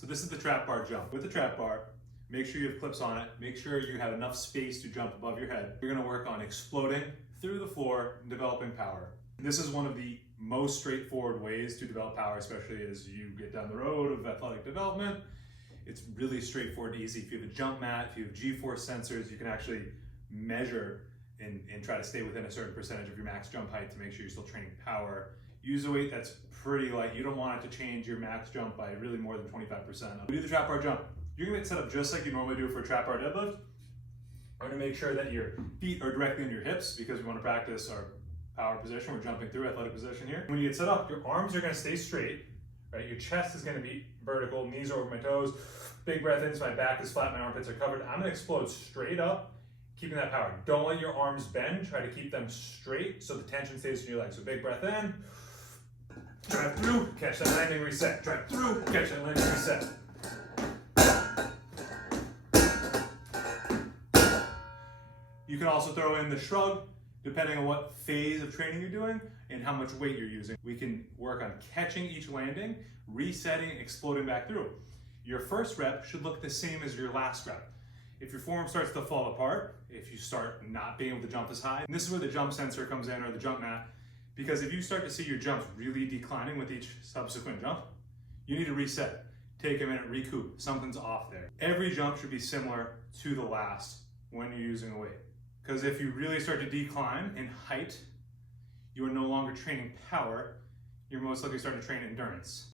So this is the trap bar jump. With the trap bar, make sure you have clips on it. Make sure you have enough space to jump above your head. You're gonna work on exploding through the floor and developing power. This is one of the most straightforward ways to develop power, especially as you get down the road of athletic development. It's really straightforward and easy. If you have a jump mat, if you have G-force sensors, you can actually measure and try to stay within a certain percentage of your max jump height to make sure you're still training power. Use a weight that's pretty light. You don't want it to change your max jump by really more than 25%. We do the trap bar jump. You're gonna get set up just like you normally do for a trap bar deadlift. We're gonna make sure that your feet are directly on your hips because we wanna practice our power position. We're jumping through athletic position here. When you get set up, your arms are gonna stay straight, right? Your chest is gonna be vertical, knees are over my toes. Big breath in, so my back is flat, my armpits are covered. I'm gonna explode straight up, keeping that power. Don't let your arms bend. Try to keep them straight so the tension stays in your legs. So big breath in, drive through, catch that landing, reset. Drive through, catch that landing, reset. You can also throw in the shrug, depending on what phase of training you're doing and how much weight you're using. We can work on catching each landing, resetting, exploding back through. Your first rep should look the same as your last rep. If your form starts to fall apart, if you start not being able to jump as high, and this is where the jump sensor comes in, or the jump mat, because if you start to see your jumps really declining with each subsequent jump, you need to reset. Take a minute, recoup. Something's off there. Every jump should be similar to the last when you're using a weight. Because if you really start to decline in height, you are no longer training power, you're most likely starting to train endurance.